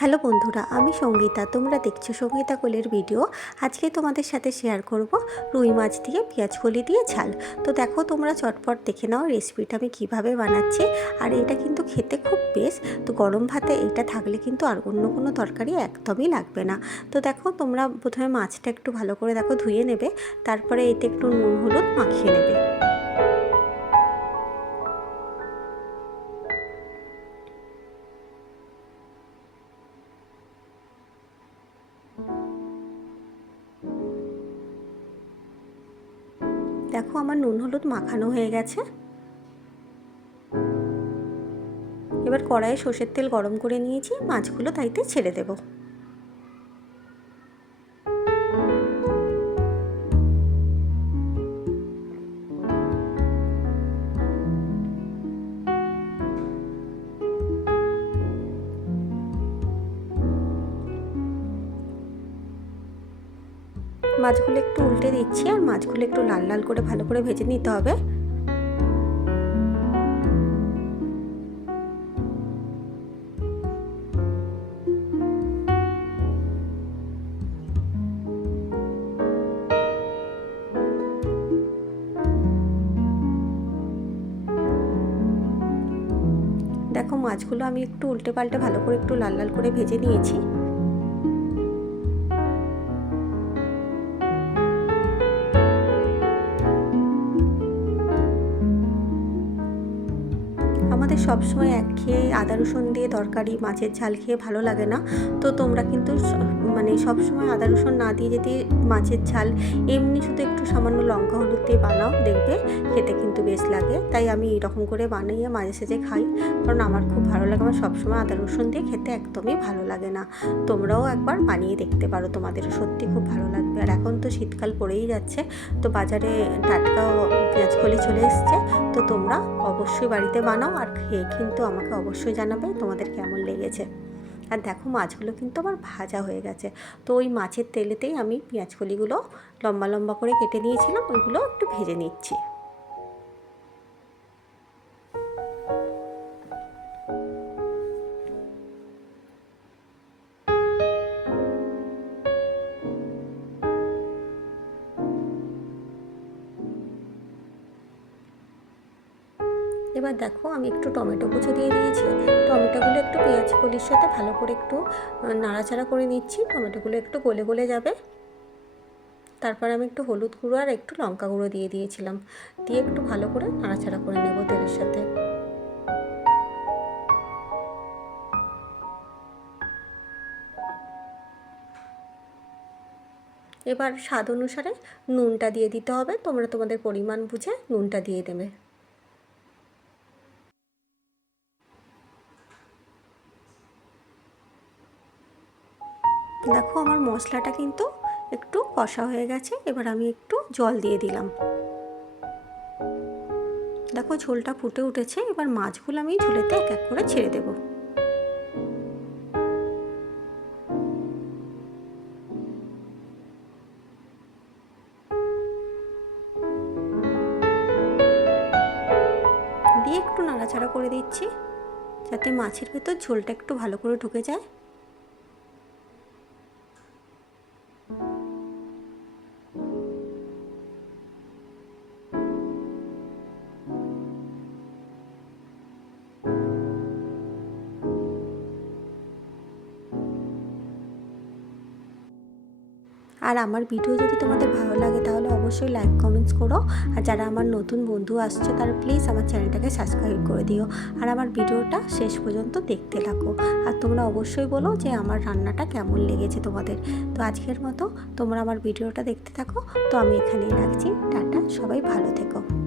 Hello বন্ধুরা, আমি সঙ্গীতা। তোমরা দেখছ সঙ্গীতা কোলের ভিডিও। আজকে তোমাদের সাথে শেয়ার করব রুই মাছ দিয়ে পেঁয়াজ কলি দিয়ে ঝাল। তো দেখো, তোমরা চটপট দেখে নাও রেসিপিটা আমি কীভাবে বানাচ্ছি। আর এটা কিন্তু খেতে খুব বেশ তো গরম ভাতে এটা থাকলে কিন্তু আর অন্য কোনো তরকারি একদমই লাগবে না। তো দেখো, তোমরা প্রথমে মাছটা একটু ভালো করে দেখো ধুয়ে নেবে। তারপরে এতে একটু নুন, হলুদ মাখিয়ে নেবে। দেখো আমার নুন হলুদ মাখানো হয়ে গেছে। এবার কড়াইয়ে সর্ষের তেল গরম করে নিয়েছি, মাছগুলো তাইতে ছেড়ে দেব। মাছগুলো একটু উল্টে দিচ্ছি আর মাছগুলো একটু লাল লাল করে ভালো করে ভেজে নিতে হবে। দেখো মাছগুলো আমি একটু উল্টে পাল্টে ভালো করে একটু লাল লাল করে ভেজে নিয়েছি। সবসময় এক খেয়ে আদা রসুন দিয়ে তরকারি, মাছের ঝাল খেয়ে ভালো লাগে না। তো তোমরা কিন্তু মানে সবসময় আদা রসুন না দিয়ে যদি মাছের ঝাল এমনি শুধু একটু সামান্য লঙ্কা, হলুদ দিয়ে বানাও, দেখবে খেতে কিন্তু বেশ লাগে। তাই আমি এরকম করে বানাইয়ে মাঝে সাঝে খাই, কারণ আমার খুব ভালো লাগে। আমার সবসময় আদা রসুন দিয়ে খেতে একদমই ভালো লাগে না। তোমরাও একবার বানিয়ে দেখতে পারো, তোমাদের সত্যি খুব ভালো লাগবে। আর এখন তো শীতকাল পড়েই যাচ্ছে, তো বাজারে টাটকা পেঁয়াজ কলি চলে এসছে, তো তোমরা অবশ্যই বাড়িতে বানাও আর খেয়ে কিন্তু আমাকে অবশ্যই জানাবে তোমাদের কেমন লেগেছে। আর দেখো মাছগুলো কিন্তু আমার ভাজা হয়ে গেছে। তো ওই মাছের তেলেতেই আমি পেঁয়াজকলিগুলো লম্বা লম্বা করে কেটে নিয়েছিলাম, ওইগুলো একটু ভেজে নিচ্ছি। এবার দেখো আমি একটু টমেটো কুচো দিয়ে দিয়েছি। টমেটোগুলো একটু পেঁয়াজ কলির সাথে ভালো করে একটু নাড়াচাড়া করে নিচ্ছি। টমেটোগুলো একটু গলে গলে যাবে। তারপর আমি একটু হলুদ গুঁড়ো আর একটু লঙ্কা গুঁড়ো দিয়ে দিয়েছিলাম। দিয়ে একটু ভালো করে নাড়াচাড়া করে নেব তেলের সাথে। এবার স্বাদ অনুসারে নুনটা দিয়ে দিতে হবে। তোমরা তোমাদের পরিমাণ বুঝে নুনটা দিয়ে দেবে। দেখো আমার মশলাটা কিন্তু একটু কষা হয়ে গেছে, এবার আমি একটু জল দিয়ে দিলাম। দেখো ঝোলটা ফুটে উঠেছে, এবার মাছগুলো আমি ঝোলেতে এক এক করে ছেড়ে দেব। দিয়ে একটু নাড়াচাড়া করে দিচ্ছি, যাতে মাছের ভেতর ঝোলটা একটু ভালো করে ঢুকে যায়। আর আমার ভিডিও যদি তোমাদের ভালো লাগে তাহলে অবশ্যই লাইক কমেন্টস করো। আর যারা আমার নতুন বন্ধু আসছে, তারা প্লিজ আমার চ্যানেলটাকে সাবস্ক্রাইব করে দিও। আর আমার ভিডিওটা শেষ পর্যন্ত দেখতে থাকো। আর তোমরা অবশ্যই বলো যে আমার রান্নাটা কেমন লেগেছে তোমাদের। তো আজকের মতো তোমরা আমার ভিডিওটা দেখতে থাকো। তো আমি এখানেই রাখছি। টাটা, সবাই ভালো থেকো।